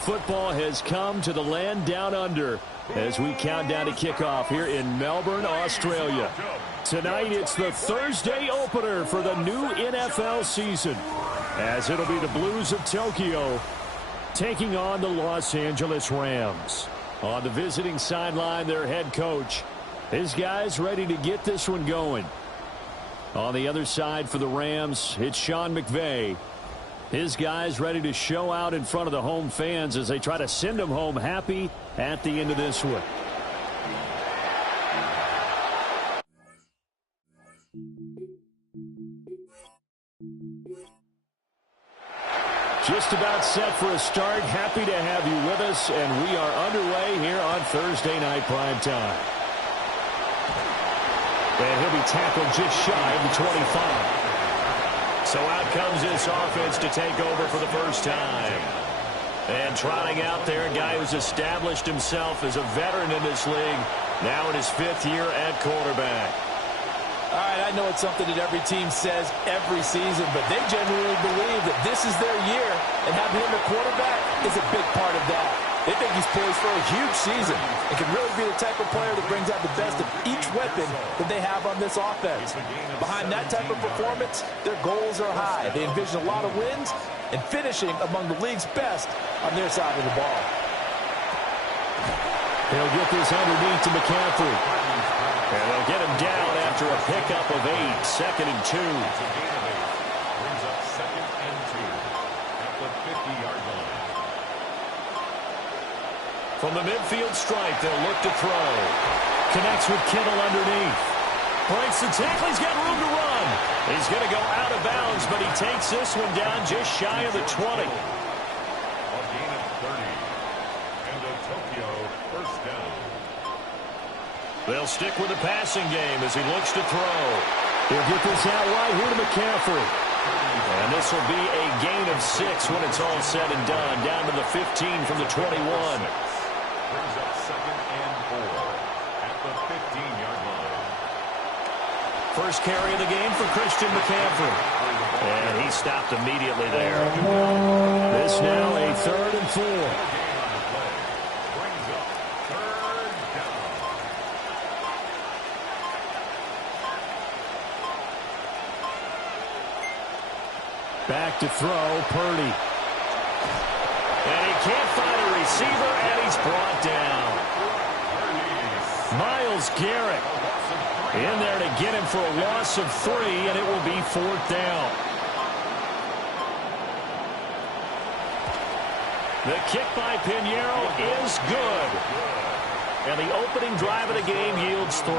Football has come to the land down under as we count down to kickoff here in Melbourne, Australia. Tonight, it's the Thursday opener for the new NFL season, as it'll be the Blues of Tokyo taking on the Los Angeles Rams. On the visiting sideline, their head coach. His guys ready to get this one going. On the other side for the Rams, it's Sean McVay. His guys ready to show out in front of the home fans as they try to send them home happy at the end of this one. Just about set for a start. Happy to have you with us, and we are underway here on Thursday Night Primetime. And he'll be tackled just shy of the 25. So out comes this offense to take over for the first time. And trotting out there, a guy who's established himself as a veteran in this league, now in his 5th year at quarterback. All right, I know it's something that every team says every season, but they genuinely believe that this is their year, and having him at quarterback is a big part of that. They think he's poised for a huge season and can really be the type of player that brings out the best of each weapon that they have on this offense. Behind that type of performance, their goals are high. They envision a lot of wins and finishing among the league's best on their side of the ball. They'll get this underneath to McCaffrey. And they'll get him down after a pickup of 8, 2nd and 2. Brings up 2nd and 2 at the 50-yard line. From the midfield stripe, they'll look to throw. Connects with Kittle underneath. Breaks the tackle. He's got room to run. He's going to go out of bounds, but he takes this one down just shy of the 20. A gain of 30. And a Tokyo first down. They'll stick with the passing game as he looks to throw. He'll get this out wide here to McCaffrey. And this will be a gain of 6 when it's all said and done. Down to the 15 from the 21. Brings up 2nd and 4 at the 15-yard line. First carry of the game for Christian McCaffrey. And he stopped immediately there. This now a 3rd and 4. Brings up 3rd down. Back to throw, Purdy. And he can't find a receiver, and he's brought down. Myles Garrett in there to get him for a loss of 3, and it will be 4th down. The kick by Pinheiro is good. And the opening drive of the game yields 3.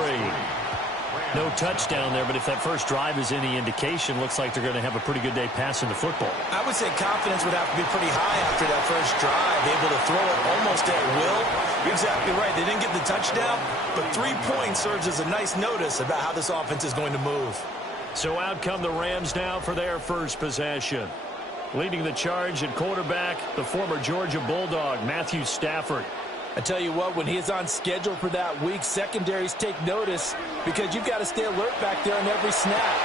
No touchdown there, but if that first drive is any indication, looks like they're going to have a pretty good day passing the football. I would say confidence would have to be pretty high after that first drive, able to throw it almost at will. You're exactly right. They didn't get the touchdown, but 3 points serves as a nice notice about how this offense is going to move. So out come the Rams now for their first possession. Leading the charge at quarterback, the former Georgia Bulldog, Matthew Stafford. I tell you what, when he is on schedule for that week, secondaries take notice because you've got to stay alert back there on every snap.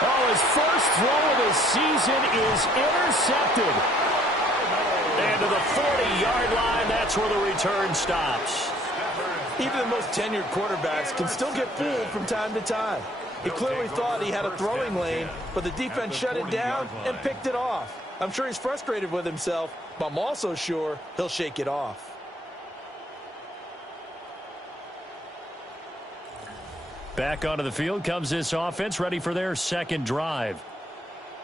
Oh, his first throw of the season is intercepted. And to the 40-yard line, that's where the return stops. Even the most tenured quarterbacks can still get fooled from time to time. He clearly thought he had a throwing lane, but the defense shut it down and picked it off. I'm sure he's frustrated with himself, but I'm also sure he'll shake it off. Back onto the field comes this offense, ready for their second drive.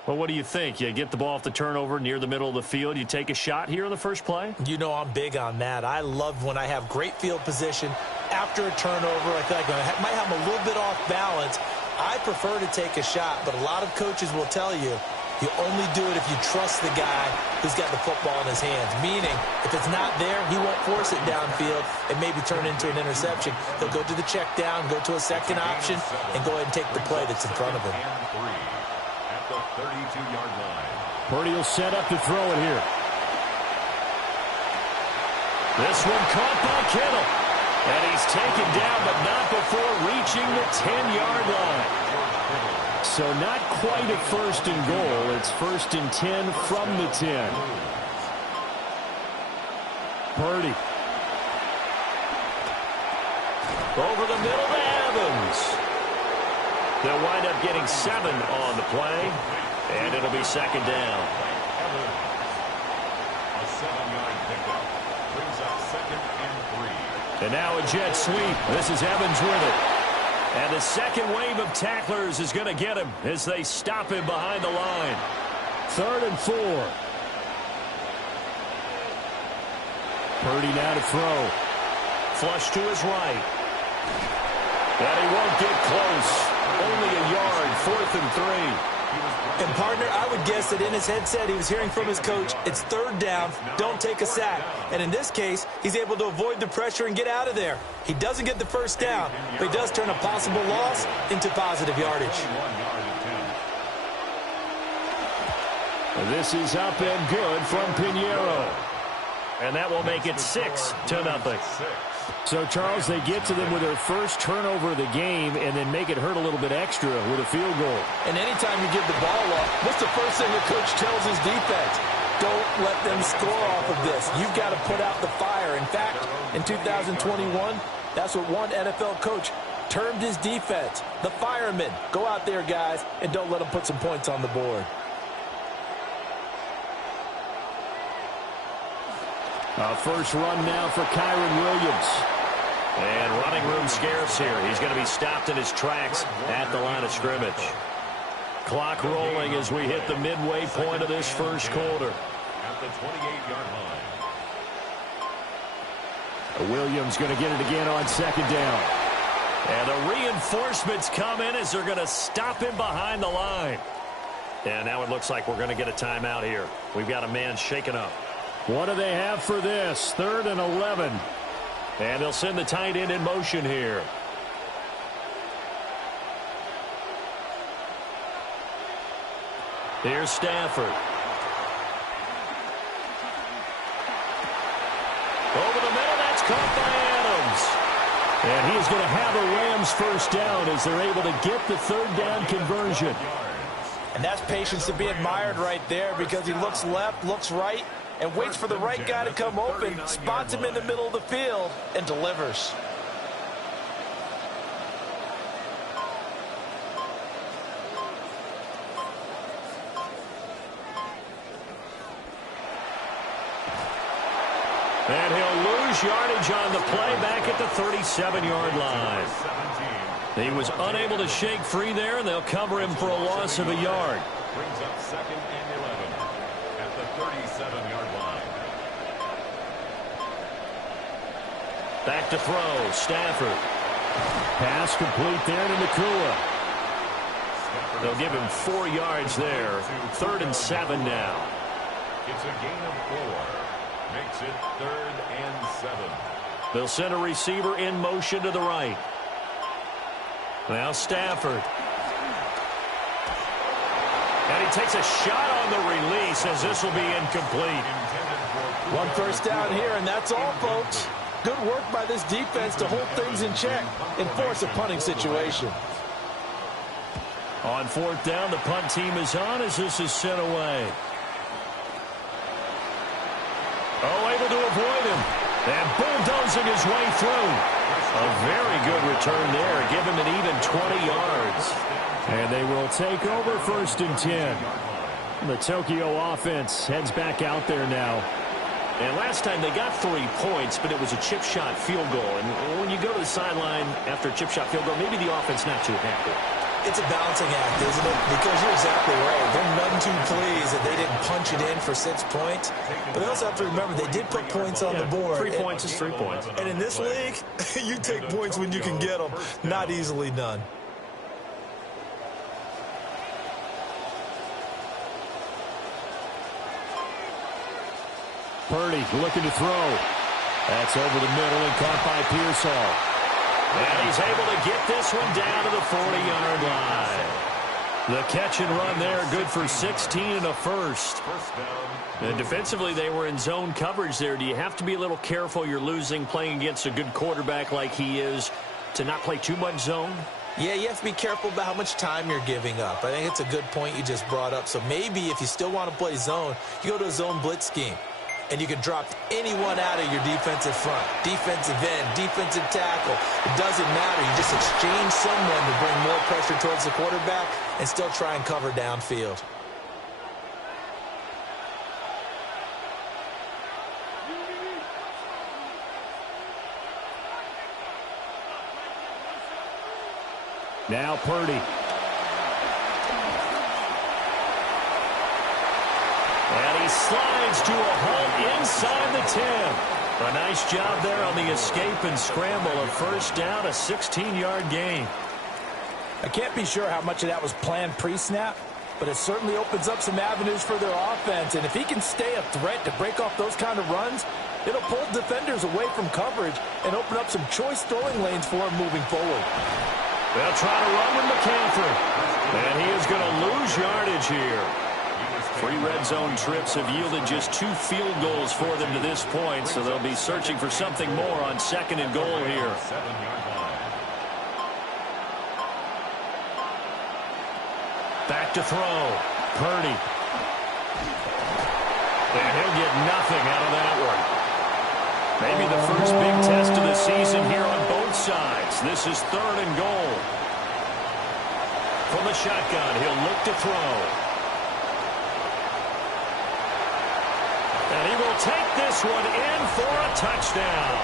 Well, what do you think? You get the ball off the turnover near the middle of the field. You take a shot here in the first play? You know I'm big on that. I love when I have great field position after a turnover. I feel like I might have a little bit off balance. I prefer to take a shot, but a lot of coaches will tell you you only do it if you trust the guy who's got the football in his hands. Meaning, if it's not there, he won't force it downfield and maybe turn it into an interception. He'll go to the check down, go to a second option, and go ahead and take the play that's in front of him. At the 32-yard line. Purdy will set up to throw it here. This one caught by Kittle. And he's taken down, but not before reaching the 10-yard line. So not quite a 1st and goal. It's 1st and 10 from the 10. Purdy. Over the middle to Evans. They'll wind up getting 7 on the play, and it'll be second down. A 7-yard pickup brings up second and 3. And now a jet sweep. This is Evans with it. And the second wave of tacklers is going to get him as they stop him behind the line. 3rd and 4. Purdy now to throw. Flush to his right. And he won't get close. Only a yard, 4th and 3. And, partner, I would guess that in his headset he was hearing from his coach, it's 3rd down, don't take a sack. And in this case, he's able to avoid the pressure and get out of there. He doesn't get the first down, but he does turn a possible loss into positive yardage. This is up and good from Pinheiro. And that will make it 6-0. So, Charles, they get to them with their first turnover of the game and then make it hurt a little bit extra with a field goal. And anytime you give the ball up, what's the first thing the coach tells his defense? Don't let them score off of this. You've got to put out the fire. In fact, in 2021, that's what one NFL coach termed his defense, the firemen. Go out there, guys, and don't let them put some points on the board. First run now for Kyren Williams. And running room scarce here. He's going to be stopped in his tracks at the line of scrimmage. Clock rolling as we hit the midway point of this first quarter. At the 28-yard line. Williams going to get it again on second down. And the reinforcements come in as they're going to stop him behind the line. And now it looks like we're going to get a timeout here. We've got a man shaken up. What do they have for this? 3rd and 11. And they'll send the tight end in motion here. Here's Stafford. Over the middle, that's caught by Adams. And he is going to have a Rams first down as they're able to get the 3rd down conversion. And that's patience to be admired right there because he looks left, looks right, and waits for the right guy to come open, spots him in the middle of the field, and delivers. And he'll lose yardage on the play back at the 37-yard line. He was unable to shake free there, and they'll cover him for a loss of a yard. Brings up second and 11 at the 37-yard line. Back to throw, Stafford. Pass complete there to Nakua. They'll give him 4 yards there. 3rd and 7 now. It's a gain of 4. Makes it 3rd and 7. They'll send a receiver in motion to the right. Now Stafford. And he takes a shot on the release as this will be incomplete. One first down here, and that's all, folks. Good work by this defense to hold things in check and force a punting situation. On 4th down, the punt team is on as this is sent away. Oh, able to avoid him. And bulldozing his way through. A very good return there. Give him an even 20 yards. And they will take over 1st and 10. The Tokyo offense heads back out there now. And last time they got 3 points, but it was a chip shot field goal. And when you go to the sideline after a chip shot field goal, maybe the offense not too happy. It's a balancing act, isn't it? Because you're exactly right. They're none too pleased that they didn't punch it in for 6 points. But they also have to remember they did put points on the board. 3 points is 3 points. And in this league, you take points when you can get them. Not easily done. Purdy looking to throw. That's over the middle and caught by Pearsall. And he's able to get this one down to the 40-yard line. The catch and run there, good for 16 and a first. And defensively, they were in zone coverage there. Do you have to be a little careful you're losing playing against a good quarterback like he is to not play too much zone? Yeah, you have to be careful about how much time you're giving up. I think it's a good point you just brought up. So maybe if you still want to play zone, you go to a zone blitz scheme. and you can drop anyone out of your defensive front. Defensive end, defensive tackle. It doesn't matter. You just exchange someone to bring more pressure towards the quarterback and still try and cover downfield. Now Purdy. And he slides to a halt inside the 10. A nice job there on the escape and scramble. A first down, a 16-yard gain. I can't be sure how much of that was planned pre-snap, but it certainly opens up some avenues for their offense. And if he can stay a threat to break off those kind of runs, it'll pull defenders away from coverage and open up some choice throwing lanes for him moving forward. They'll try to run with McCaffrey. And he is going to lose yardage here. 3 red zone trips have yielded just 2 field goals for them to this point, so they'll be searching for something more on 2nd and goal here. Back to throw. Purdy. And he'll get nothing out of that one. Maybe the first big test of the season here on both sides. This is 3rd and goal. From the shotgun, he'll look to throw. And he will take this one in for a touchdown.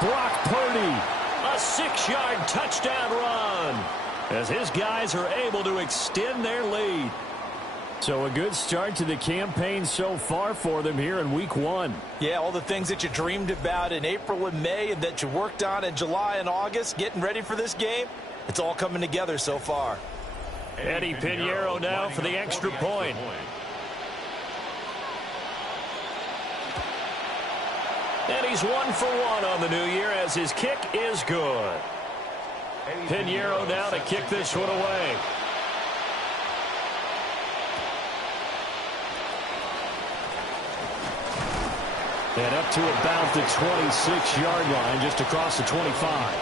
Brock Purdy, a 6-yard touchdown run, as his guys are able to extend their lead. So a good start to the campaign so far for them here in week 1. Yeah, all the things that you dreamed about in April and May and that you worked on in July and August, getting ready for this game, it's all coming together so far. Eddie Pinheiro now for the extra point. And he's 1 for 1 on the new year as his kick is good. Pinheiro now to kick this one away. And up to about the 26-yard line, just across the 25.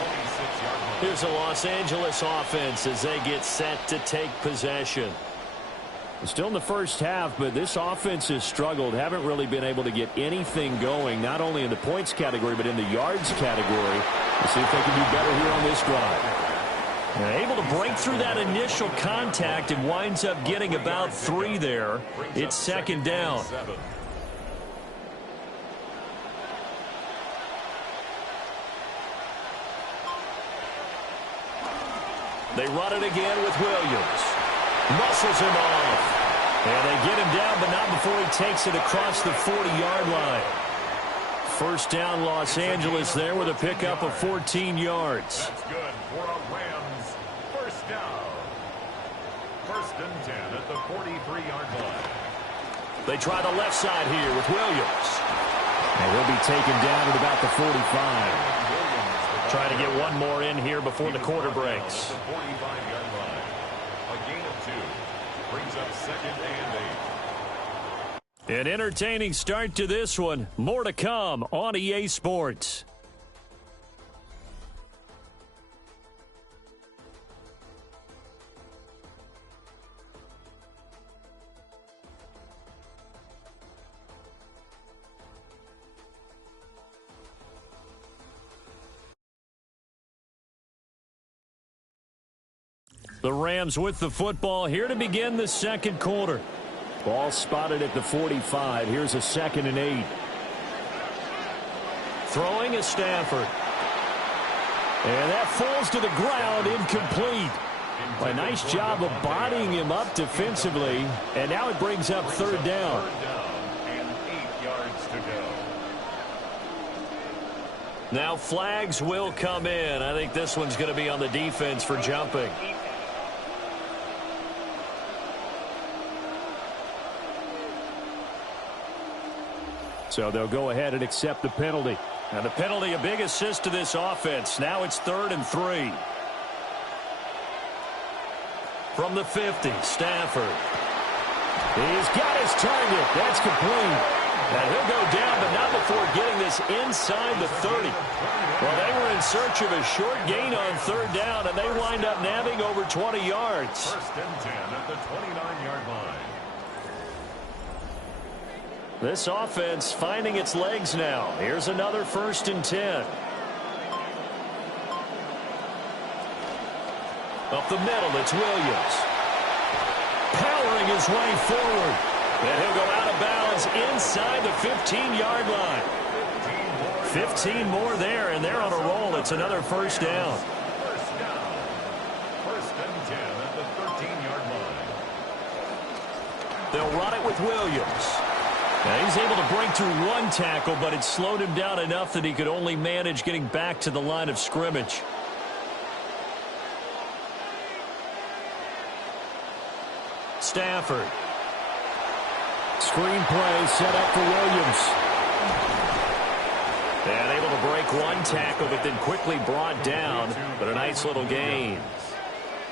Here's the Los Angeles offense as they get set to take possession. Still in the first half, but this offense has struggled. Haven't really been able to get anything going, not only in the points category, but in the yards category. We'll see if they can do better here on this drive. And able to break through that initial contact and winds up getting about 3 there. It's 2nd down. They run it again with Williams. Muscles him off. And they get him down, but not before he takes it across the 40-yard line. First down, Los Angeles there with a pickup of 14 yards. That's good for a Rams first down. 1st and 10 at the 43-yard line. They try the left side here with Williams. And he'll be taken down at about the 45. Trying to get one more in here before the quarter breaks. The 45-yard line. A gain of 2. Brings up 2nd and 8. An entertaining start to this one. More to come on EA Sports. The Rams with the football here to begin the 2nd quarter. Ball spotted at the 45. Here's a 2nd and 8. Throwing is Stafford. And that falls to the ground, incomplete. A nice job of bodying him up defensively. And now it brings up 3rd down. 3rd down and 8 yards to go. Now flags will come in. I think this one's going to be on the defense for jumping. So they'll go ahead and accept the penalty. Now the penalty, a big assist to this offense. Now it's 3rd and 3. From the 50, Stafford. He's got his target. That's complete. And he'll go down, but not before getting this inside the 30. Well, they were in search of a short gain on 3rd down, and they wind up nabbing over 20 yards. 1st and 10 at the 29-yard line. This offense finding its legs now. Here's another 1st and 10. Up the middle, it's Williams. Powering his way forward. And he'll go out of bounds inside the 15-yard line. 15 more there, and they're on a roll. It's another 1st down. 1st and 10 at the 13-yard line. They'll run it with Williams. Now he's able to break through one tackle, but it slowed him down enough that he could only manage getting back to the line of scrimmage. Stafford. Screen play set up for Williams. And able to break one tackle, but then quickly brought down. But a nice little gain.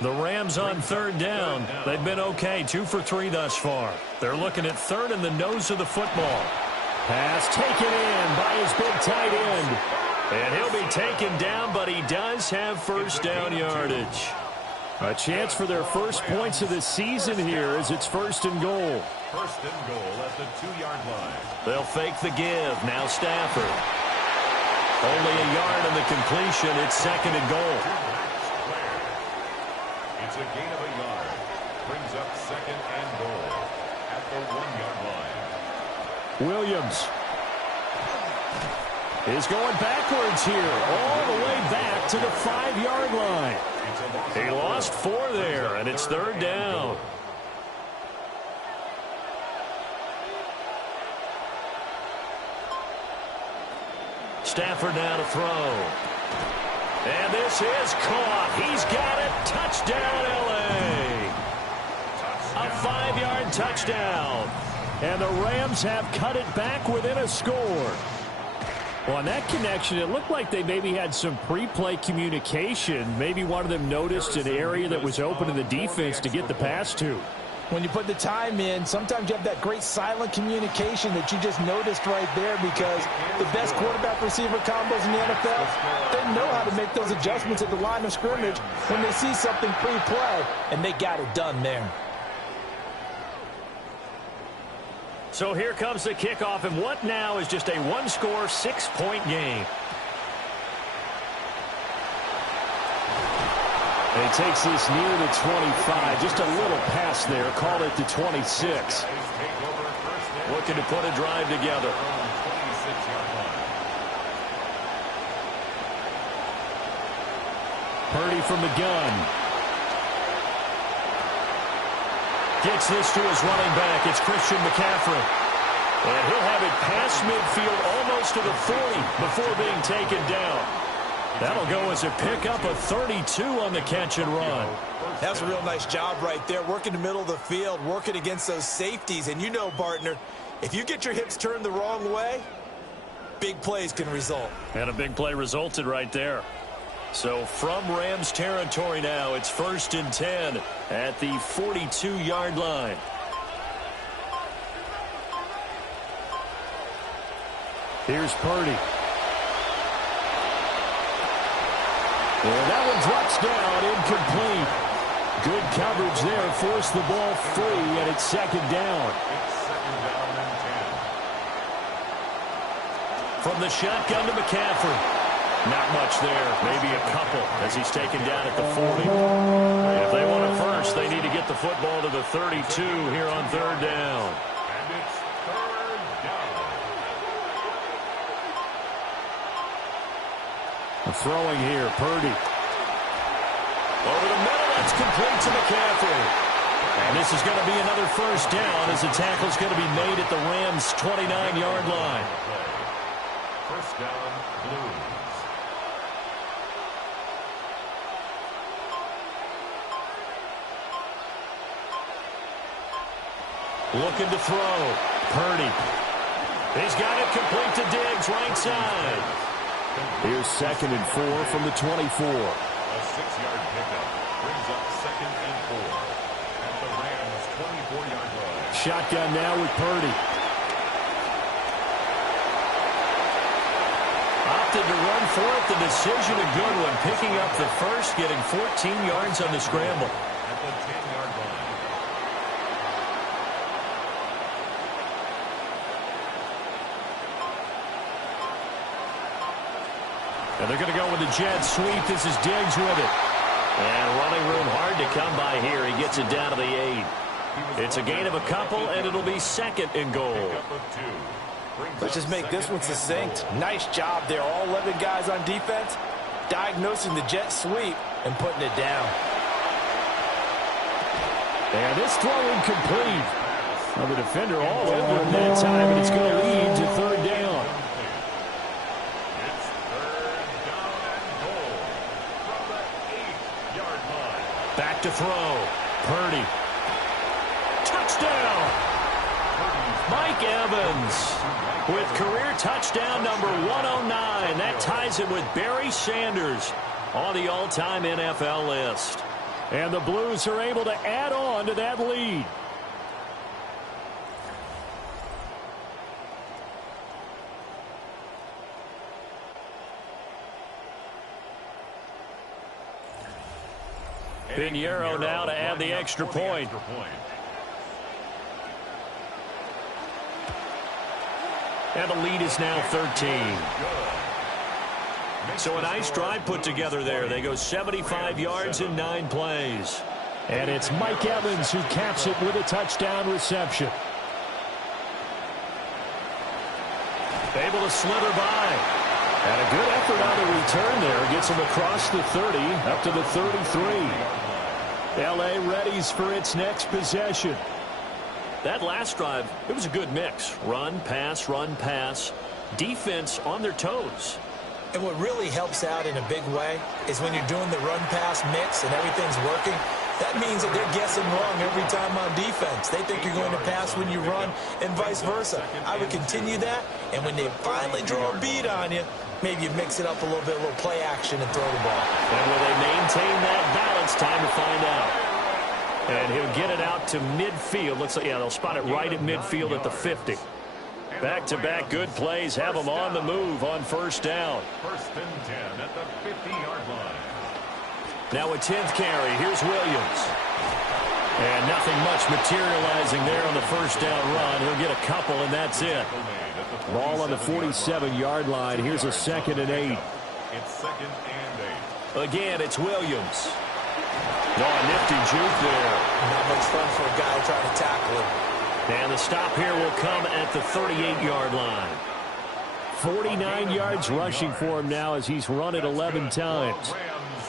The Rams on 3rd down. They've been okay, 2 for 3 thus far. They're looking at 3rd in the nose of the football. Pass taken in by his big tight end. And he'll be taken down, but he does have 1st down yardage. A chance for their first points of the season here as it's 1st and goal. 1st and goal at the 2-yard line. They'll fake the give. Now Stafford. Only a yard on the completion. It's 2nd and goal. It's a gain of a yard. Brings up 2nd and goal at the 1-yard line. Williams is going backwards here, all the way back to the 5-yard line. He lost 4 there, and it's 3rd down. Stafford now to throw. And this is caught. He's got it. Touchdown, L.A. A 5-yard touchdown. And the Rams have cut it back within a score. Well, on that connection, it looked like they maybe had some pre-play communication. Maybe one of them noticed an area that was open in the defense to get the pass to. When you put the time in, sometimes you have that great silent communication that you just noticed right there, because the best quarterback-receiver combos in the NFL, they know how to make those adjustments at the line of scrimmage when they see something pre-play, and they got it done there. So here comes the kickoff, and what now is just a 1-score, 6-point game. And he takes this near the 25. Just a little pass there. Call it the 26. Looking to put a drive together. Purdy from the gun. Gets this to his running back. It's Christian McCaffrey. And he'll have it past midfield almost to the 40 before being taken down. That'll go as a pickup of 32 on the catch and run. That's a real nice job right there, working the middle of the field, working against those safeties. And you know, partner, if you get your hips turned the wrong way, big plays can result. And a big play resulted right there. So from Rams territory now, it's 1st and 10 at the 42-yard line. Here's Purdy. And that one drops down, incomplete. Good coverage there, forced the ball free, and it's 2nd down. It's 2nd down and 10. From the shotgun to McCaffrey. Not much there, maybe a couple as he's taken down at the 40. If they want a first, they need to get the football to the 32 here on 3rd down. And it's 3rd down. Throwing here, Purdy. Over the middle, that's complete to McCaffrey. And this is going to be another 1st down as the tackle's going to be made at the Rams' 29-yard line. 1st down, Blues. Looking to throw. Purdy. He's got it complete to Diggs, right side. Here's 2nd and 4 from the 24. A 6-yard pickup brings up 2nd and 4 at the Rams' 24-yard line. Shotgun now with Purdy. Opted to run for it. The decision a good one. Picking up the first, getting 14 yards on the scramble. At the 10-yard line. And they're going to go with the jet sweep. This is Diggs with it. And running room hard to come by here. He gets it down to the 8. It's a gain of a couple, and it'll be second and goal. Let's just make this one succinct. Nice job there. All 11 guys on defense diagnosing the jet sweep and putting it down. And this throw incomplete. Well, the defender all over him that time, and it's going to lead to third down. It's third down and goal from the 8-yard line. Back to throw. Purdy. Touchdown. Mike Evans with career touchdown number 109. That ties him with Barry Sanders on the all-time NFL list. And the Blues are able to add on to that lead. Pinheiro now to add the extra point. And the lead is now 13. So a nice drive put together there. They go 75 yards in 9 plays. And it's Mike Evans who caps it with a touchdown reception. Able to slither by. And a good effort on the return there. Gets him across the 30 up to the 33. L.A. readies for its next possession. That last drive, it was a good mix. Run, pass, defense on their toes. And what really helps out in a big way is when you're doing the run-pass mix and everything's working, that means that they're guessing wrong every time on defense. They think you're going to pass when you run and vice versa. I would continue that, and when they finally draw a beat on you, maybe you mix it up a little bit, a little play action and throw the ball. And will they maintain that balance? Time to find out. And he'll get it out to midfield. Looks like, yeah, they'll spot it right at midfield at the 50. Back-to-back good plays have them on the move on first down. First and 10 at the 50-yard line. Now a 10th carry. Here's Williams. And nothing much materializing there on the first down run. He'll get a couple, and that's it. Ball on the 47-yard line. Here's a 2nd and 8. It's 2nd and 8. Again, it's Williams. Oh, a nifty juke there. Not much fun for a guy trying to tackle him. And the stop here will come at the 38-yard line. 49 yards rushing for him now as he's run it 11 times.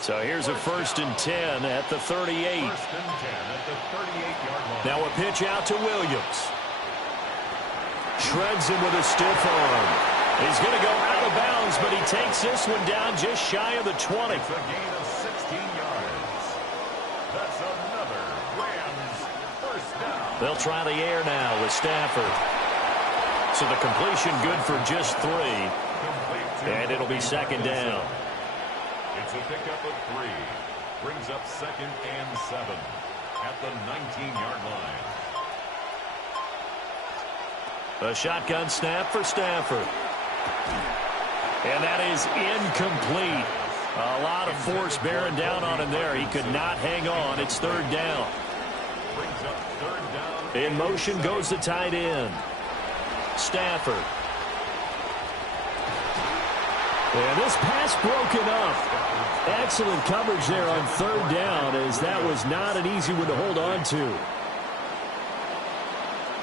So here's a 1st and 10 at the 38. Now a pitch out to Williams. Shreds him with a stiff arm. He's going to go out of bounds, but he takes this one down just shy of the 20. It's a gain of 16 yards. That's another Rams first down. They'll try the air now with Stafford. So the completion good for just 3. And it'll be 2nd down. It's a pickup of 3. Brings up 2nd and 7 at the 19-yard line. A shotgun snap for Stafford. And that is incomplete. A lot of force bearing down on him there. He could not hang on. It's 3rd down. Brings up 3rd down. In motion goes the tight end. Stafford. And this pass broken up. Excellent coverage there on 3rd down, as that was not an easy one to hold on to.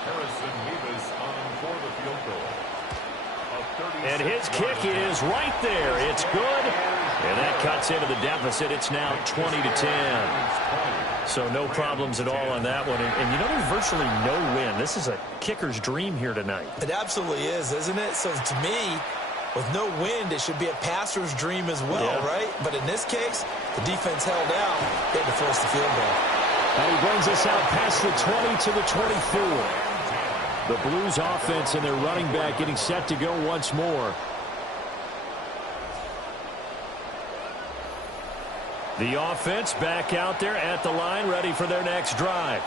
Harrison Mevis on for the field goal. And his kick is right there. It's good. And that cuts into the deficit. It's now 20-10. So no problems at all on that one. And you know, there's virtually no win. This is a kicker's dream here tonight. It absolutely is, isn't it? So to me, with no wind, it should be a passer's dream as well, right? But in this case, the defense held out. They had to force the field goal. And he brings us out past the 20 to the 24. The Blues offense and their running back getting set to go once more. The offense back out there at the line, ready for their next drive.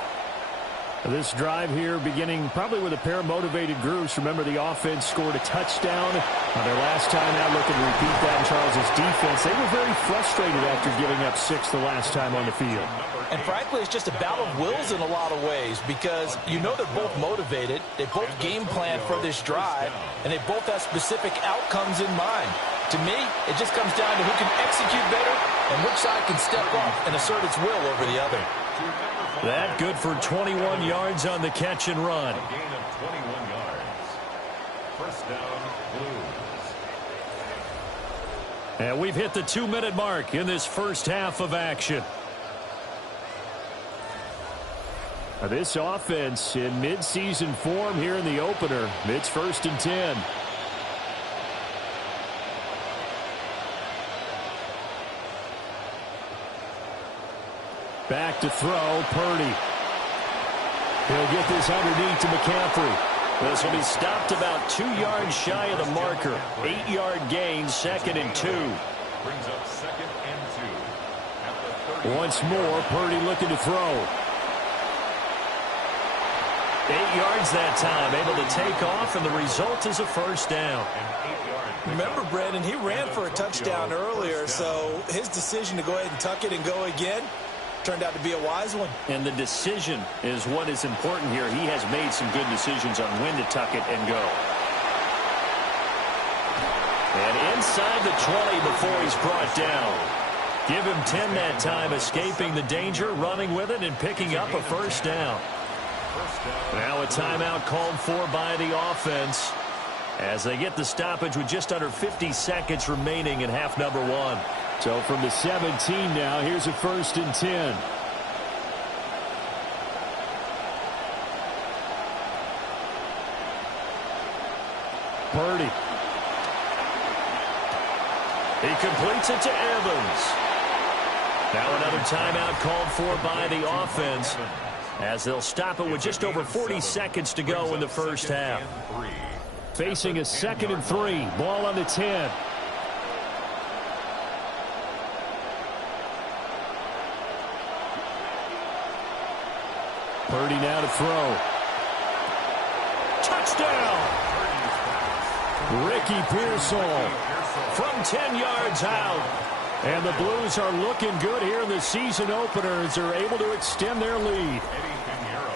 This drive here beginning probably with a pair of motivated groups. Remember, the offense scored a touchdown on their last time out. Looking to repeat that in Charles' defense. They were very frustrated after giving up 6 the last time on the field. And frankly, it's just a battle of wills in a lot of ways because you know they're both motivated. They both game plan for this drive, and they both have specific outcomes in mind. To me, it just comes down to who can execute better and which side can step up and assert its will over the other. That good for 21 yards on the catch and run. A gain of 21 yards. First down, Blues. And we've hit the 2-minute mark in this first half of action. This offense in mid-season form here in the opener. It's 1st and 10. Back to throw, Purdy. He'll get this underneath to McCaffrey. This will be stopped about 2 yards shy of the marker. 8-yard gain, 2nd and 2. Brings up 2nd and 2. At the 30. Once more, Purdy looking to throw. 8 yards that time, able to take off, and the result is a first down. Remember, Brandon, he ran for a touchdown earlier, so his decision to go ahead and tuck it and go again turned out to be a wise one. And the decision is what is important here. He has made some good decisions on when to tuck it and go. And inside the 20 before he's brought down. Give him 10 that time, escaping the danger, running with it, and picking up a first down. Now a timeout called for by the offense as they get the stoppage with just under 50 seconds remaining in half number 1. So from the 17 now, here's a 1st and 10. Purdy. He completes it to Evans. Now another timeout called for by the offense as they'll stop it with just over 40 seconds to go in the first half. Facing a 2nd and 3. Ball on the 10. Purdy now to throw. Touchdown! Ricky Pearsall from 10 yards out. And the Blues are looking good here in the season opener as they're able to extend their lead.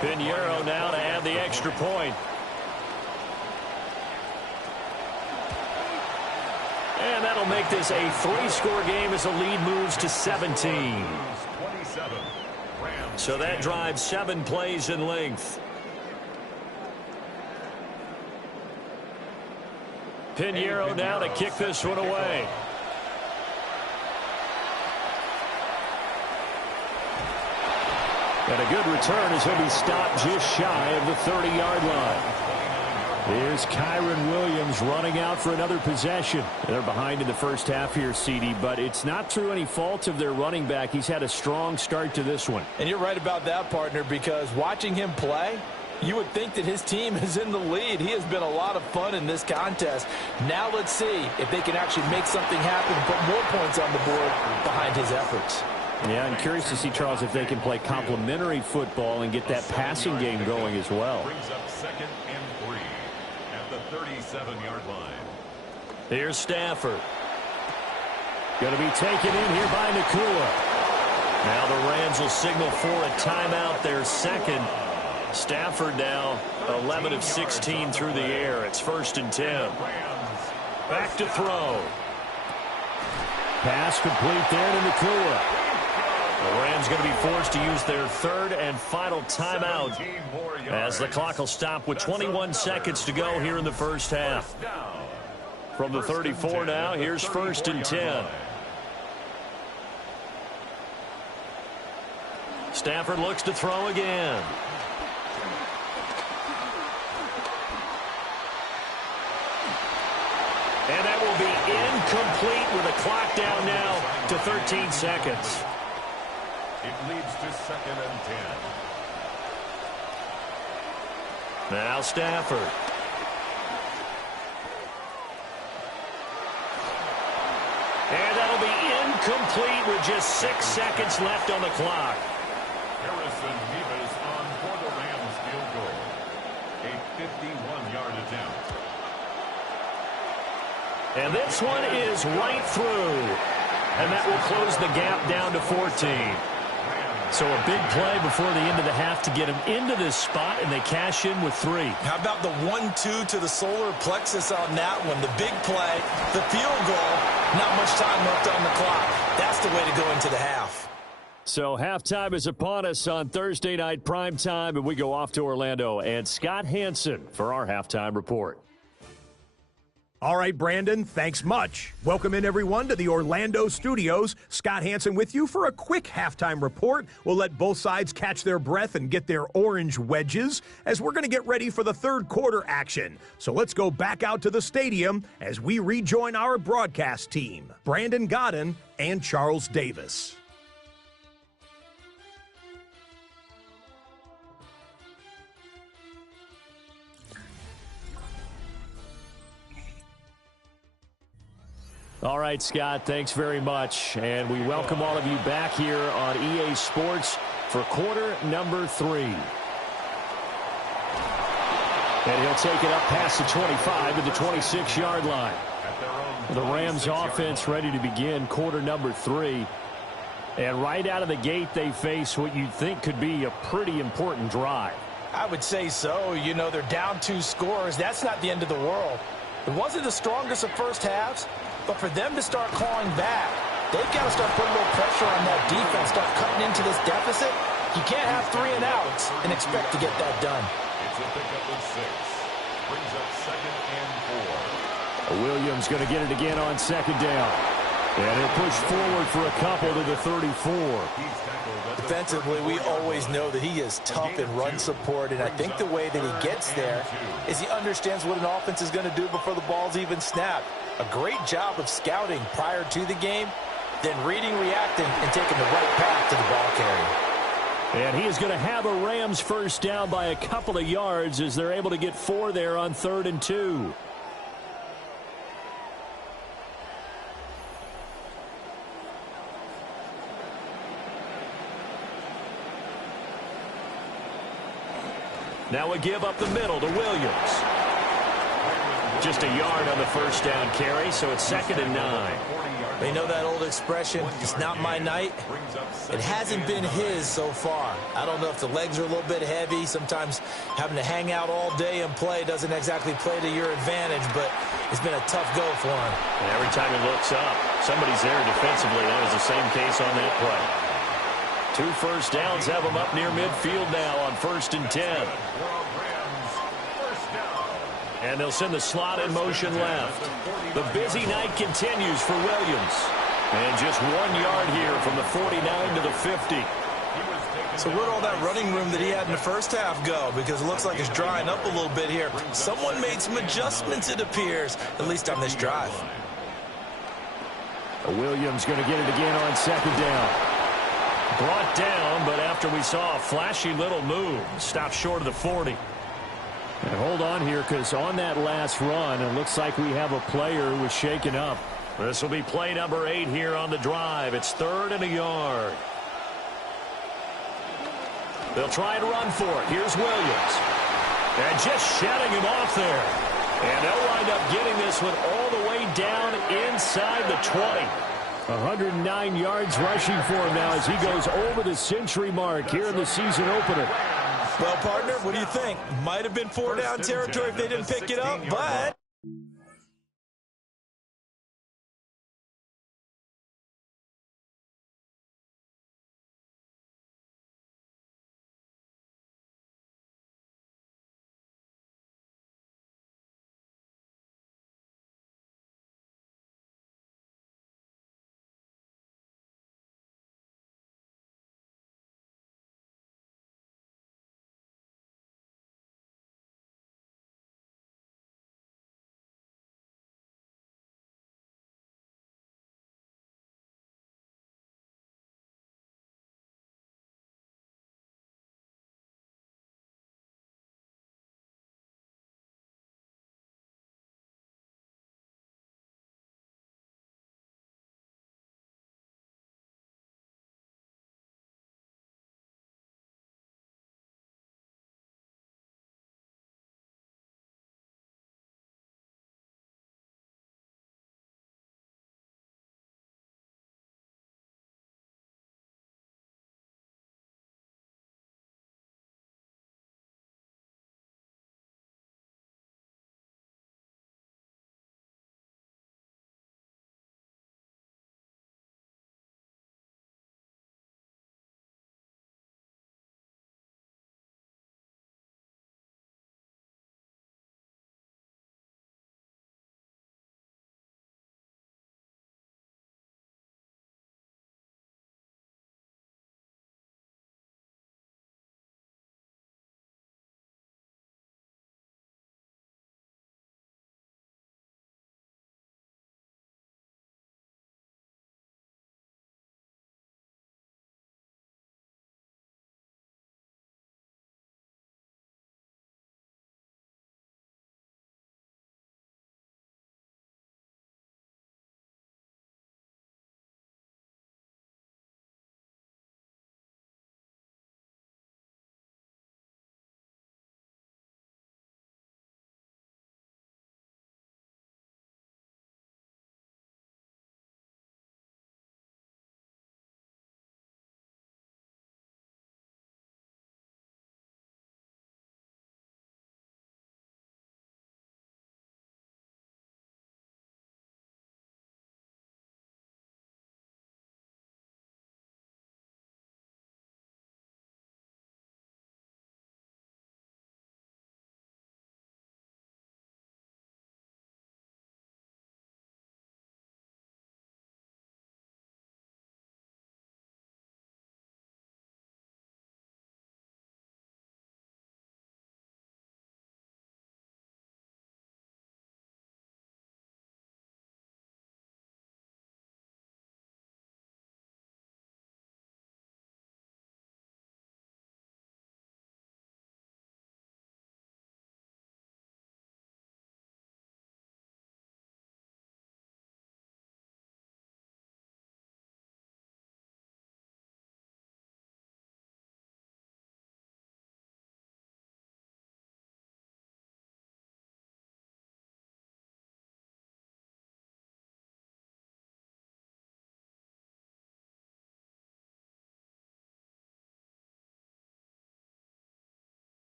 Pinheiro now to add the extra point. And that'll make this a 3-score game as the lead moves to 17. So that drives 7 plays in length. Pinheiro now to kick this one away. And a good return as he'll be stopped just shy of the 30-yard line. Here's Kyren Williams running out for another possession. They're behind in the first half here, CD, but it's not through any fault of their running back. He's had a strong start to this one. And you're right about that, partner, because watching him play, you would think that his team is in the lead. He has been a lot of fun in this contest. Now let's see if they can actually make something happen and put more points on the board behind his efforts. Yeah, I'm curious to see, Charles, if they can play complementary football and get that passing game going as well. Brings up 2nd and 3 at the 37-yard line. Here's Stafford. Going to be taken in here by Nacua. Now the Rams will signal for a timeout, their second. Stafford now 11 of 16 through the air. It's 1st and 10. Back to throw. Pass complete there to Nacua. The Rams going to be forced to use their 3rd and final timeout as the clock will stop with 21 seconds to go here in the first half. From the 34 now, here's 1st and 10. Stafford looks to throw again. And that will be incomplete with the clock down now to 13 seconds. It leads to 2nd and 10. Now Stafford. And that'll be incomplete with just 6 seconds left on the clock. Harrison Mevis on for the Rams 51-yard attempt. And this one is right through. And that will close the gap down to 14. So a big play before the end of the half to get him into this spot, and they cash in with 3. How about the 1-2 to the solar plexus on that one? The big play, the field goal, not much time left on the clock. That's the way to go into the half. So halftime is upon us on Thursday night primetime, and we go off to Orlando. And Scott Hanson for our halftime report. All right, Brandon, thanks much. Welcome in, everyone, to the Orlando studios. Scott Hanson with you for a quick halftime report. We'll let both sides catch their breath and get their orange wedges as we're going to get ready for the third quarter action. So let's go back out to the stadium as we rejoin our broadcast team, Brandon Godden and Charles Davis. All right, Scott, thanks very much. And we welcome all of you back here on EA Sports for quarter number 3. And he'll take it up past the 25 to the 26-yard line. The Rams offense ready to begin quarter number 3. And right out of the gate, they face what you'd think could be a pretty important drive. I would say so. You know, they're down 2 scores. That's not the end of the world. It wasn't the strongest of first halves, but for them to start clawing back, they've got to start putting a little pressure on that defense, start cutting into this deficit. You can't have 3 and outs and expect to get that done. It's a pickup of 6. Brings up 2nd and 4. Williams going to get it again on 2nd down. And he'll push forward for a couple to the 34. Defensively, we always know that he is tough in run support, and I think the way that he gets there is he understands what an offense is going to do before the ball's even snapped. A great job of scouting prior to the game, then reading, reacting, and taking the right path to the ball carrier. And he is going to have a Rams first down by a couple of yards as they're able to get 4 there on 3rd and 2. Now a give up the middle to Williams. Just a yard on the first down carry, so it's 2nd and 9. You know that old expression, it's not my night? It hasn't been his so far. I don't know if the legs are a little bit heavy. Sometimes having to hang out all day and play doesn't exactly play to your advantage, but it's been a tough go for him. And every time he looks up, somebody's there defensively. That was the same case on that play. 2 first downs have him up near midfield now on 1st and 10. And they'll send the slot in motion left. The busy night continues for Williams. And just 1 yard here from the 49 to the 50. So where'd all that running room that he had in the first half go? Because it looks like it's drying up a little bit here. Someone made some adjustments, it appears, at least on this drive. Williams going to get it again on 2nd down. Brought down, but after we saw a flashy little move, stopped short of the 40. And hold on here, because on that last run, it looks like we have a player who was shaken up. This will be play number 8 here on the drive. It's 3rd and a yard. They'll try and run for it. Here's Williams. And just shutting him off there. And they'll wind up getting this one all the way down inside the 20. 109 yards rushing for him now as he goes over the century mark here in the season opener. Well, partner, what do you think? Might have been 4 down territory if they didn't pick it up, but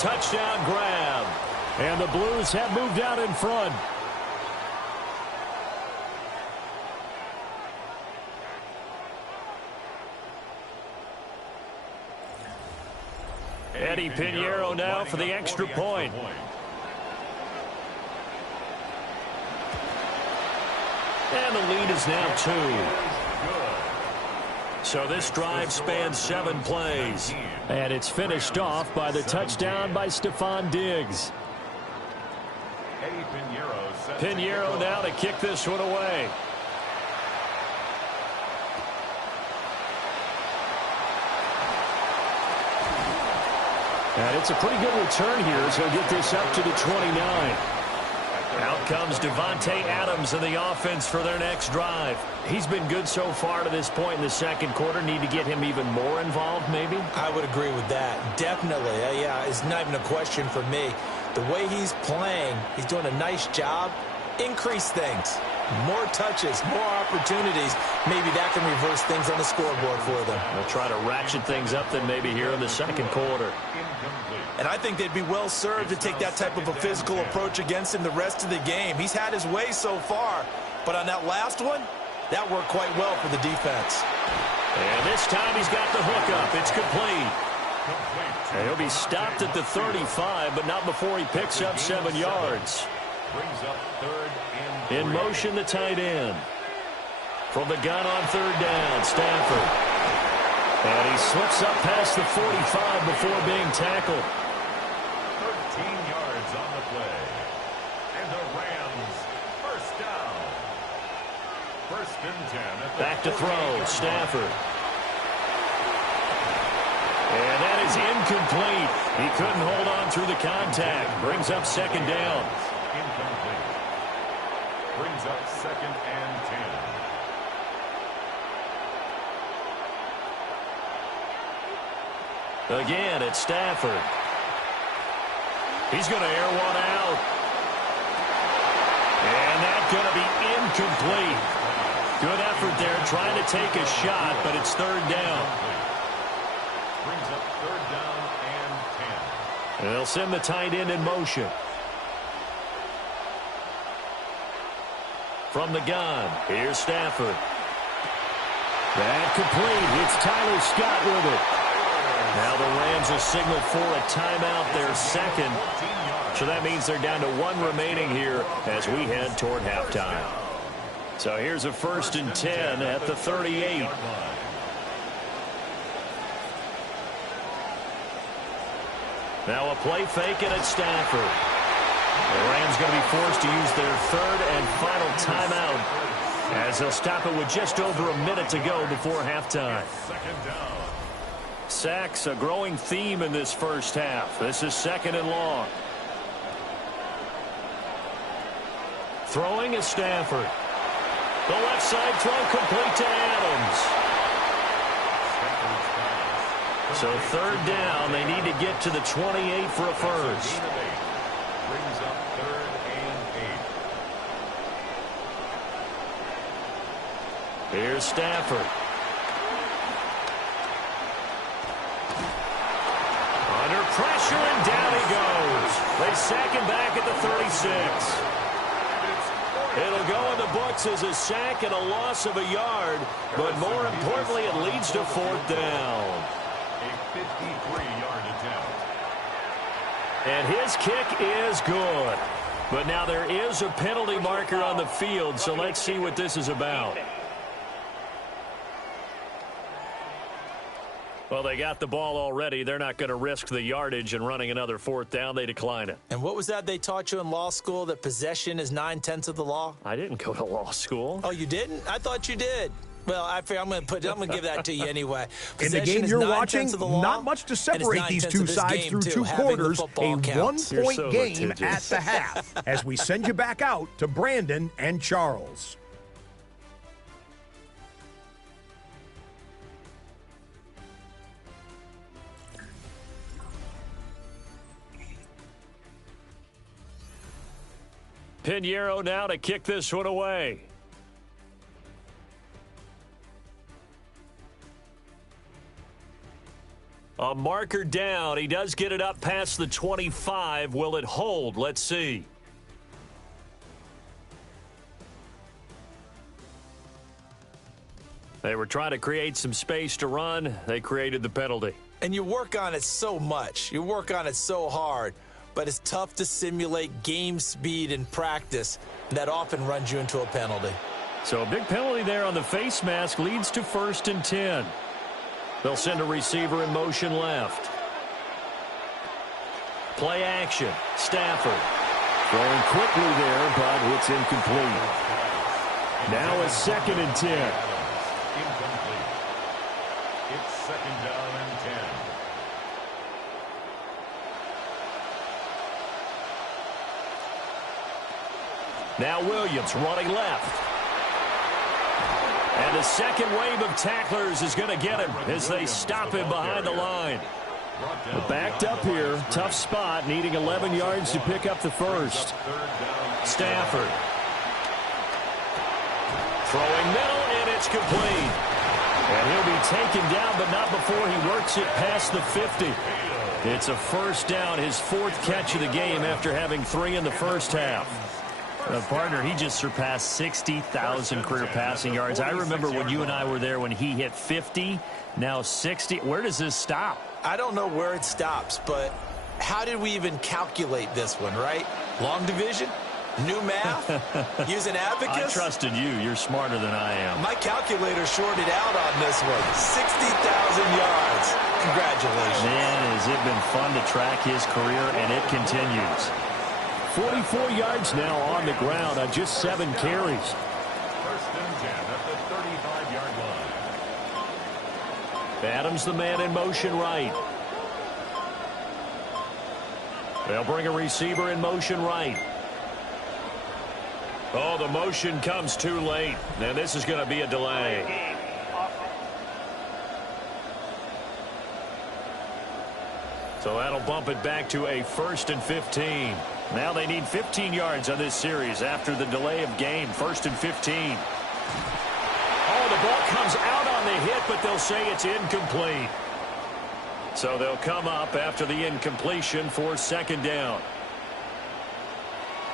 touchdown grab. And the Blues have moved out in front. Eddie Pinheiro now for the extra point. And the lead is now 2. So this drive spans 7 plays. And it's finished off by the touchdown by Stephon Diggs. Pinheiro now to kick this one away. And it's a pretty good return here as he'll get this up to the 29. Out comes Davante Adams in the offense for their next drive. He's been good so far to this point in the second quarter. Need to get him even more involved, maybe? I would agree with that. Definitely. Yeah, it's not even a question for me. The way he's playing, he's doing a nice job. Increase things. More touches, more opportunities. Maybe that can reverse things on the scoreboard for them. They'll try to ratchet things up then maybe here in the second quarter. And I think they'd be well served to take that type of a physical approach against him the rest of the game. He's had his way so far, but on that last one, that worked quite well for the defense. And this time he's got the hook up. It's complete. And he'll be stopped at the 35, but not before he picks up 7 yards. Brings up 3rd and 3. In motion, the tight end. From the gun on 3rd down, Stafford. And he slips up past the 45 before being tackled. 13 yards on the play. And the Rams, first down. 1st and 10. At the Back to throw, Stafford. And that is incomplete. He couldn't hold on through the contact. Brings up 2nd down. Incomplete. Brings up 2nd and 10. Again, it's Stafford. He's going to air one out. And that's going to be incomplete. Good effort there trying to take a shot, but it's 3rd down. Brings up 3rd down and 10. And they'll send the tight end in motion. From the gun, here's Stafford. That complete. It's Tyler Scott with it. Now the Rams will signal for a timeout, their second. So that means they're down to 1 remaining here as we head toward halftime. So here's a 1st and 10 at the 38. Now a play fake and it's Stafford. The Rams going to be forced to use their 3rd and final timeout as they'll stop it with just over a minute to go before halftime. 2nd down. Sacks, a growing theme in this first half. This is 2nd and long. Throwing is Stafford. The left side throw complete to Adams. So 3rd down, they need to get to the 28 for a first. Brings up 3rd and 8. Here's Stafford. Under pressure, and down he goes. They sack him back at the 36. It'll go in the books as a sack and a loss of a yard, but more importantly, it leads to 4th down. A 53-yard attempt. And his kick is good. But now there is a penalty marker on the field, so let's see what this is about. Well, they got the ball already. They're not going to risk the yardage and running another 4th down. They decline it. And what was that they taught you in law school, that possession is 9/10 of the law? I didn't go to law school. Oh, you didn't? I thought you did. Well, I'm going to give that to you anyway. In the game you're watching, not much to separate these two sides through 2 quarters. A 1-point game at the half as we send you back out to Brandon and Charles. Pinheiro now to kick this one away. A marker down. He does get it up past the 25. Will it hold? Let's see. They were trying to create some space to run. They created the penalty. And you work on it so much. You work on it so hard. But it's tough to simulate game speed in practice. That often runs you into a penalty. So a big penalty there on the face mask leads to 1st and 10. They'll send a receiver in motion left. Play action. Stafford. Throwing quickly there, but it's incomplete. Now a 2nd and 10. Incomplete. It's 2nd down and 10. Now Williams running left. And the second wave of tacklers is going to get him as they stop him behind the line. Backed up here, tough spot, needing 11 yards to pick up the first. Stafford. Throwing middle, and it's complete. And he'll be taken down, but not before he works it past the 50. It's a 1st down, his 4th catch of the game after having 3 in the first half. Partner, he just surpassed 60,000 career passing yards. I remember when you and I were there when he hit 50, now 60. Where does this stop? I don't know where it stops, but how did we even calculate this one, right? Long division? New math? Using abacus? I trusted you. You're smarter than I am. My calculator shorted out on this one. 60,000 yards. Congratulations. Man, has it been fun to track his career, and it continues. 44 yards now on the ground on just 7 carries. 1st and 10 at the 35-yard line. Adams the man in motion right. They'll bring a receiver in motion right. Oh, the motion comes too late. Now this is going to be a delay. So that'll bump it back to a 1st and 15. Now they need 15 yards on this series after the delay of game. 1st and 15. Oh, the ball comes out on the hit, but they'll say it's incomplete. So they'll come up after the incompletion for 2nd down.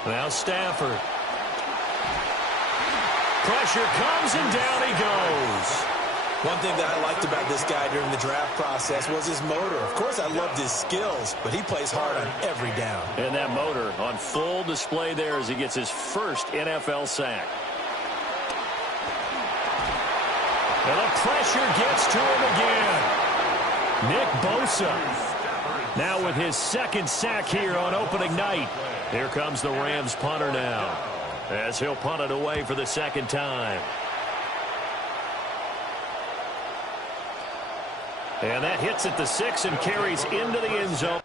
Now Stafford. Pressure comes and down he goes. One thing that I liked about this guy during the draft process was his motor. Of course, I loved his skills, but he plays hard on every down. And that motor on full display there as he gets his first NFL sack. And the pressure gets to him again. Nick Bosa now with his 2nd sack here on opening night. Here comes the Rams punter now as he'll punt it away for the 2nd time. And that hits at the 6 and carries into the end zone.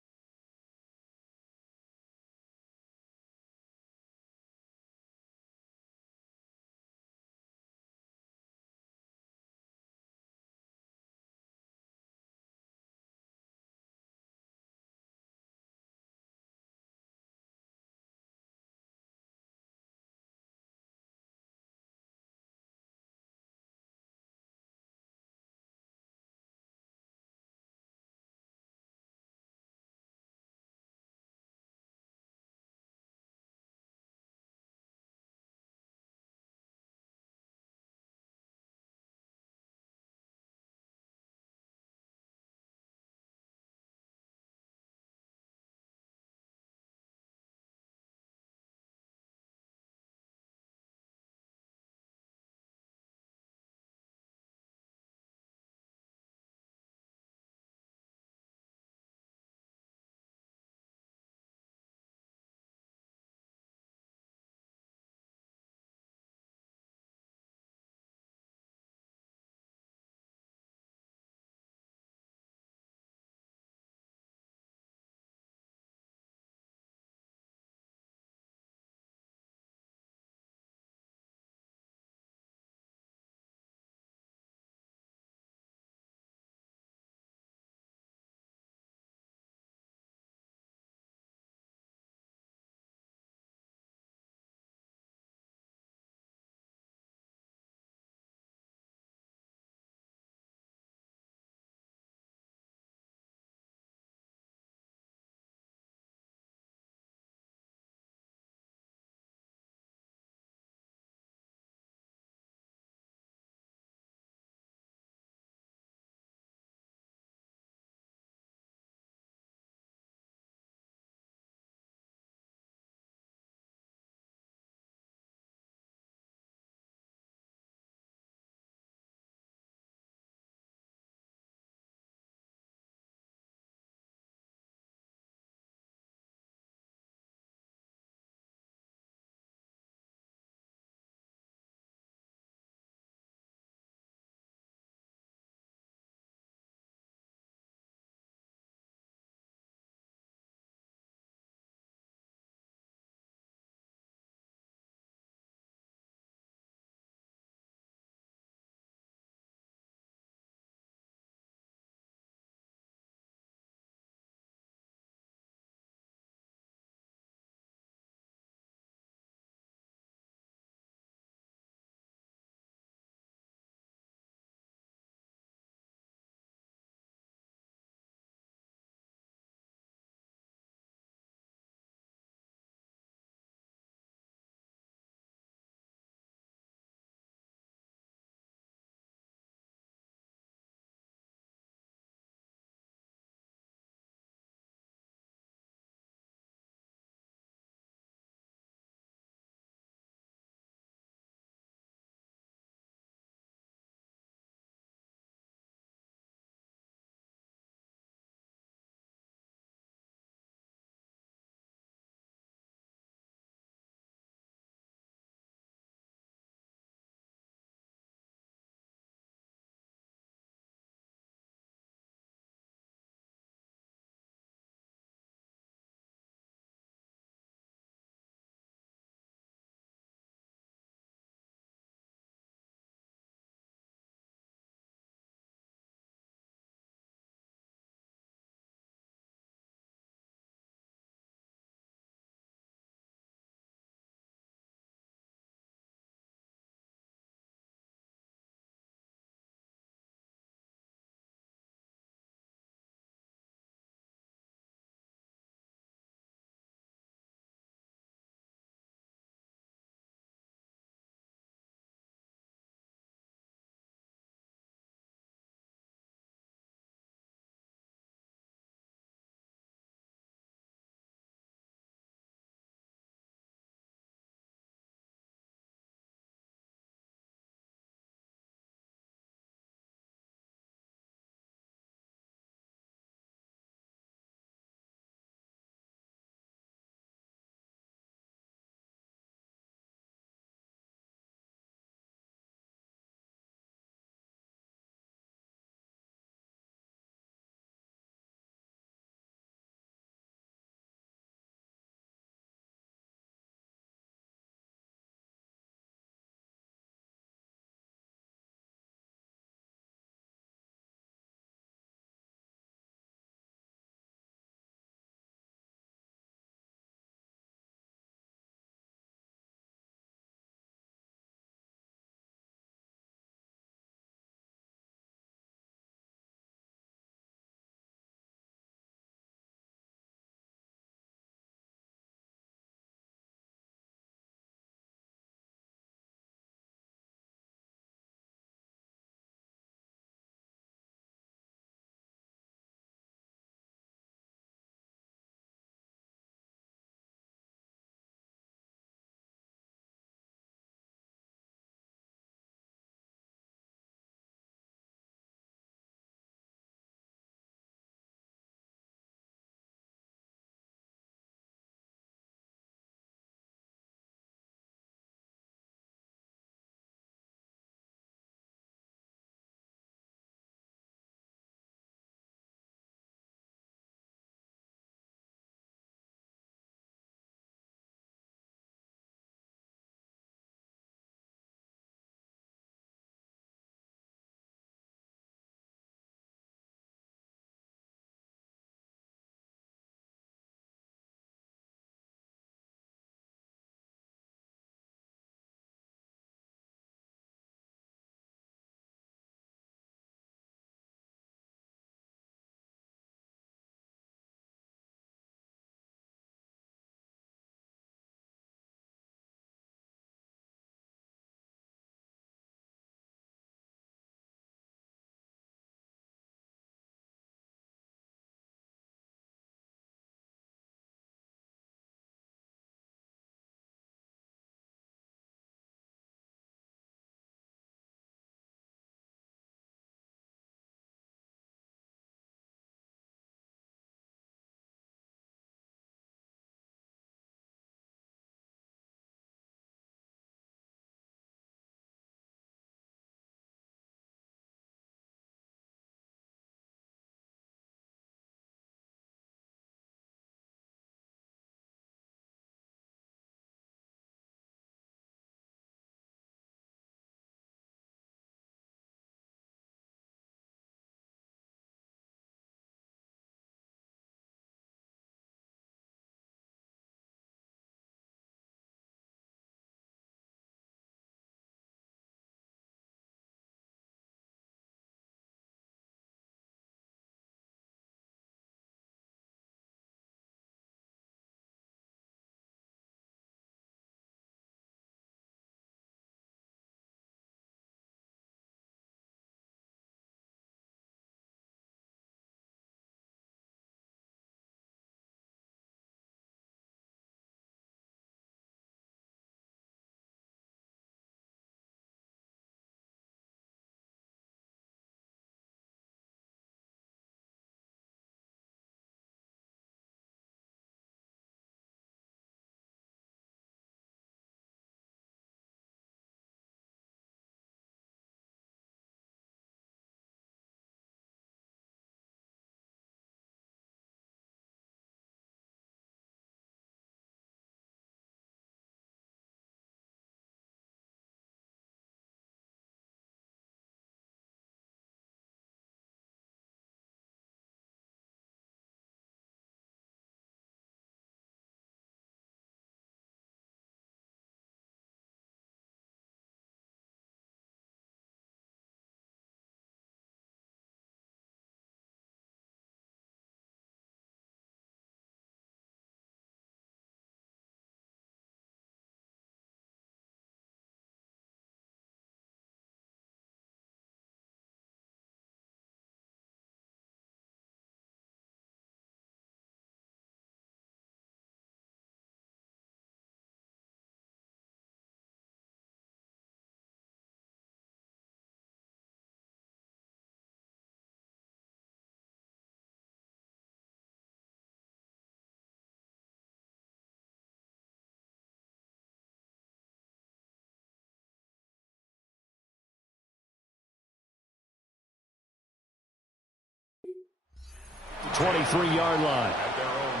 23-yard line. At their own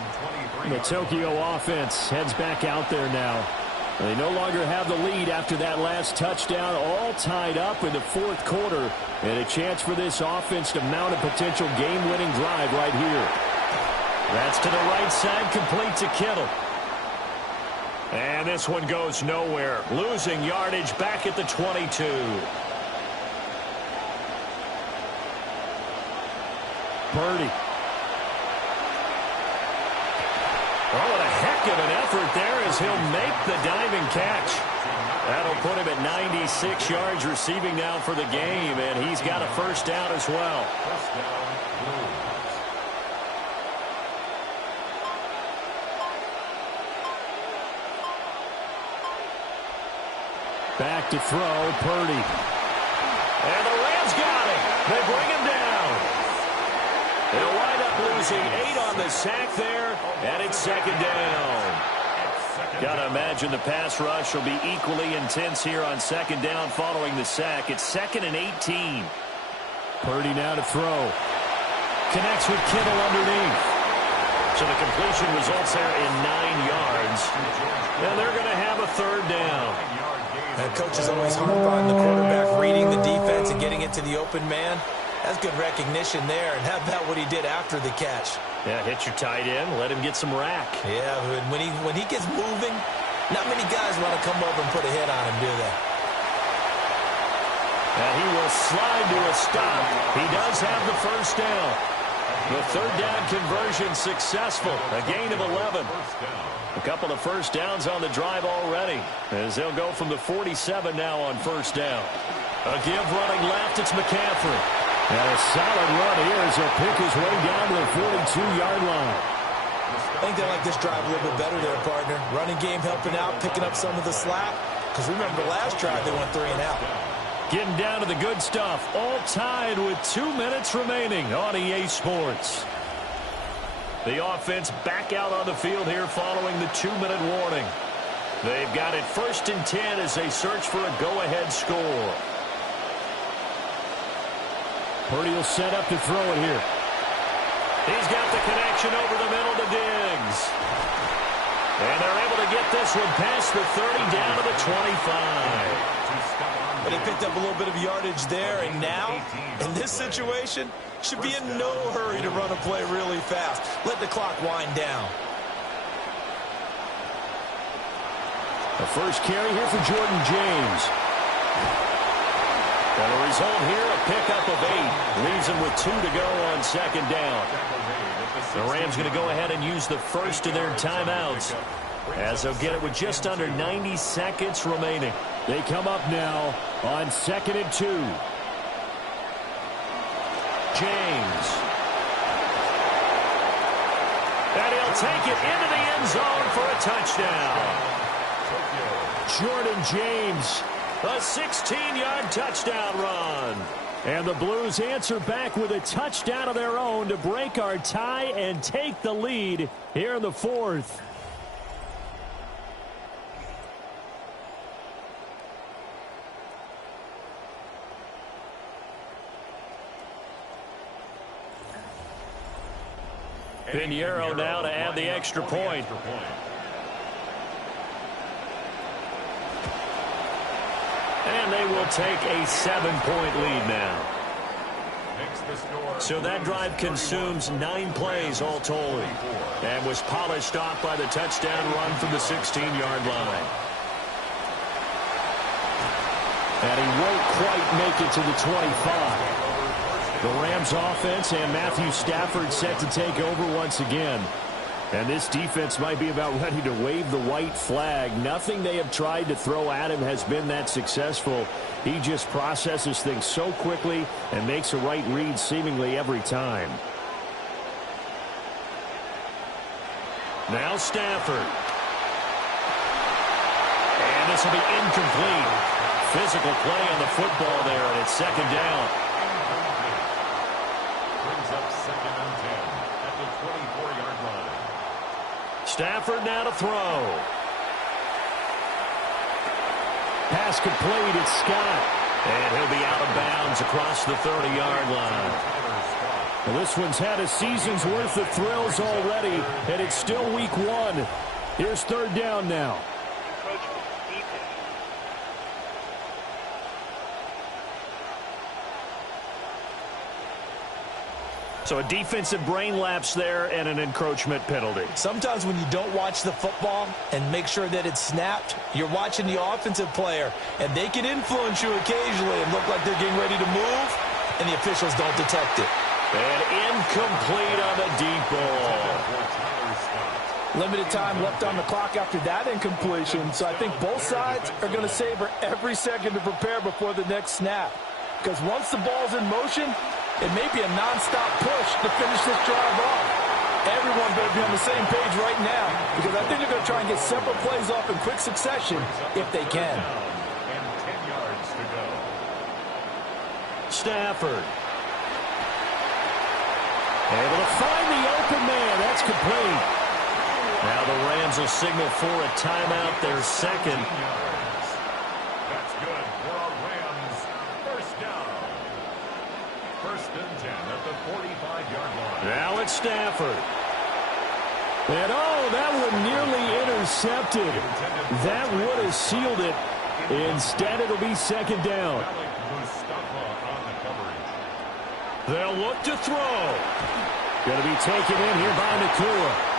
23-yard The Tokyo offense heads back out there now. They no longer have the lead after that last touchdown, all tied up in the fourth quarter, and a chance for this offense to mount a potential game-winning drive right here. That's to the right side, complete to Kittle. And this one goes nowhere, losing yardage back at the 22. Purdy. Oh, what a heck of an effort there as he'll make the diving catch. That'll put him at 96 yards receiving now for the game, and he's got a first down as well. First down, Blues. Back to throw, Purdy. And the Rams got it. They bring him down. They'll wind up losing 8 on the sack there, and it's second down. Got to imagine the pass rush will be equally intense here on second down following the sack. It's 2nd and 18. Purdy now to throw. Connects with Kittle underneath. So the completion results there in 9 yards. And they're going to have a third down. Coach is always harp on the quarterback reading the defense and getting it to the open man. That's good recognition there. And how about what he did after the catch? Yeah, hit your tight end, let him get some rack. Yeah, when he gets moving, not many guys want to come over and put a hit on him, do they? And he will slide to a stop. He does have the first down. The third down conversion successful. A gain of 11. A couple of first downs on the drive already, as they'll go from the 47 now on first down. A give running left, it's McCaffrey. And a solid run here as he'll pick his way down to the 42-yard line. I think they like this drive a little bit better there, partner. Running game helping out, picking up some of the slack. Because remember, the last drive they went 3 and out. Getting down to the good stuff. All tied with 2 minutes remaining on EA Sports. The offense back out on the field here following the 2-minute warning. They've got it 1st and 10 as they search for a go-ahead score. Purdy will set up to throw it here. He's got the connection over the middle to Diggs. And they're able to get this one past the 30 down to the 25. But they picked up a little bit of yardage there, and now, in this situation, should be in no hurry to run a play really fast. Let the clock wind down. The first carry here for Jordan James. And the result here, a pickup of 8. Leaves him with 2 to go on second down. The Rams going to go ahead and use the first of their timeouts, as they'll get it with just under 90 seconds remaining. They come up now on 2nd and 2. James. And he'll take it into the end zone for a touchdown. Jordan James, a 16-yard touchdown run. And the Blues answer back with a touchdown of their own to break our tie and take the lead here in the 4th. Pinheiro now to add the extra point. And they will take a 7-point lead now. So that drive consumes 9 plays all told, and was polished off by the touchdown run from the 16-yard line. And he won't quite make it to the 25. The Rams offense and Matthew Stafford set to take over once again. And this defense might be about ready to wave the white flag. Nothing they have tried to throw at him has been that successful. He just processes things so quickly and makes a right read seemingly every time. Now Stafford. And this will be incomplete. Physical play on the football there, and it's second down. Brings up 2nd and 10 at the 24-yard line. Stafford now to throw. Pass complete, it's Scott. And he'll be out of bounds across the 30-yard line. Well, this one's had a season's worth of thrills already, and it's still week 1. Here's third down now. So a defensive brain lapse there and an encroachment penalty. Sometimes when you don't watch the football and make sure that it's snapped, you're watching the offensive player, and they can influence you occasionally and look like they're getting ready to move, and the officials don't detect it. And incomplete on the deep ball. Limited time left on the clock after that incompletion, so I think both sides are going to savor every second to prepare before the next snap. Because once the ball's in motion, it may be a non-stop push to finish this drive off. Everyone better be on the same page right now, because I think they're going to try and get several plays off in quick succession if they can. And 10 yards to go. Stafford. Able to find the open man. That's complete. Now the Rams will signal for a timeout, their second. That's good for our Rams. First down. First and 10 at the 45-yard line. Now it's Stafford. And that one nearly intercepted. That would have sealed it. Instead, it'll be second down. Mustafa on the coverage. They'll look to throw. Going to be taken in here by Nakua.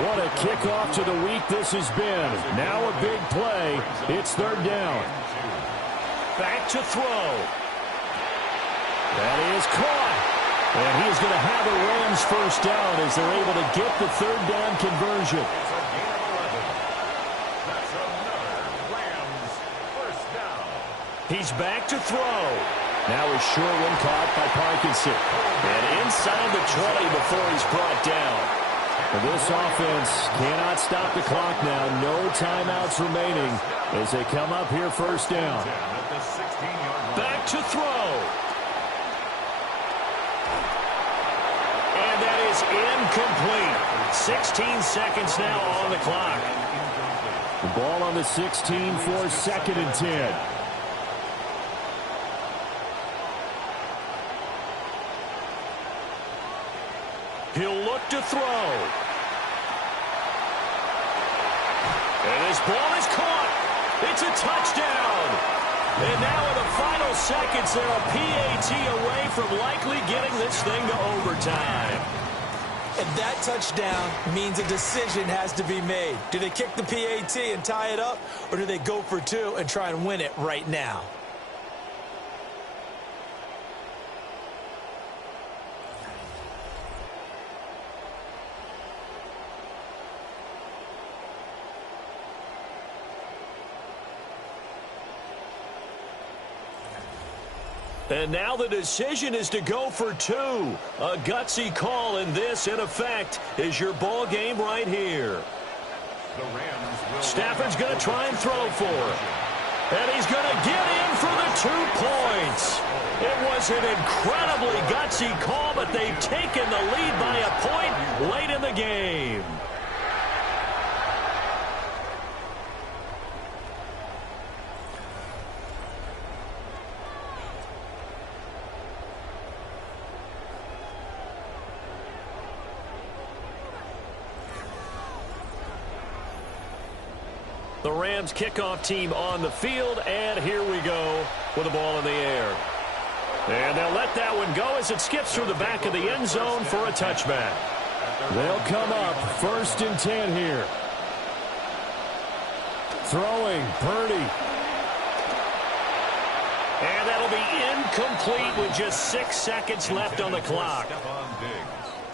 What a kickoff to the week this has been. Now a big play. It's third down. Back to throw. That is caught. And he's going to have a Rams first down as they're able to get the third down conversion. It's a gain of 11. That's another Rams first down. He's back to throw. Now a short one caught by Parkinson. And inside the 20 before he's brought down. This offense cannot stop the clock now. No timeouts remaining as they come up here first down. Back to throw. And that is incomplete. 16 seconds now on the clock. The ball on the 16 for second and 10. He'll look to throw. And his ball is caught. It's a touchdown. And now in the final seconds, they're a PAT away from likely getting this thing to overtime. And that touchdown means a decision has to be made. Do they kick the PAT and tie it up, or do they go for two and try and win it right now? And now the decision is to go for two. A gutsy call, and this, in effect, is your ball game right here. Stafford's going to try and throw for it. And he's going to get in for the 2 points. It was an incredibly gutsy call, but they've taken the lead by a point late in the game. The Rams kickoff team on the field, and here we go with the ball in the air. And they'll let that one go as it skips through the back of the end zone for a touchback. They'll come up first and 10 here. Throwing, Purdy. And that'll be incomplete with just 6 seconds left on the clock.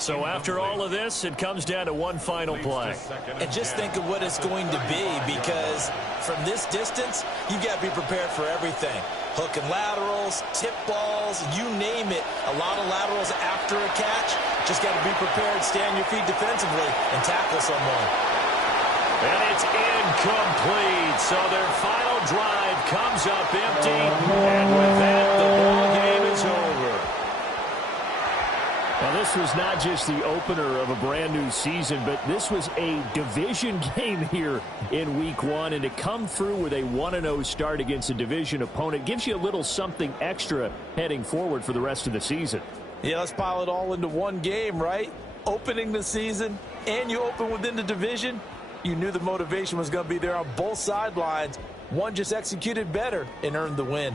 So after all of this, it comes down to one final play. And just think of what it's going to be, because from this distance, you've got to be prepared for everything. Hook and laterals, tip balls, you name it. A lot of laterals after a catch. Just got to be prepared, stay on your feet defensively, and tackle someone. And it's incomplete. So their final drive comes up empty. And with that, the ball game is over. Now, this was not just the opener of a brand-new season, but this was a division game here in Week 1. And to come through with a 1-0 start against a division opponent gives you a little something extra heading forward for the rest of the season. Yeah, let's pile it all into one game, right? Opening the season, and you open within the division. You knew the motivation was going to be there on both sidelines. One just executed better and earned the win.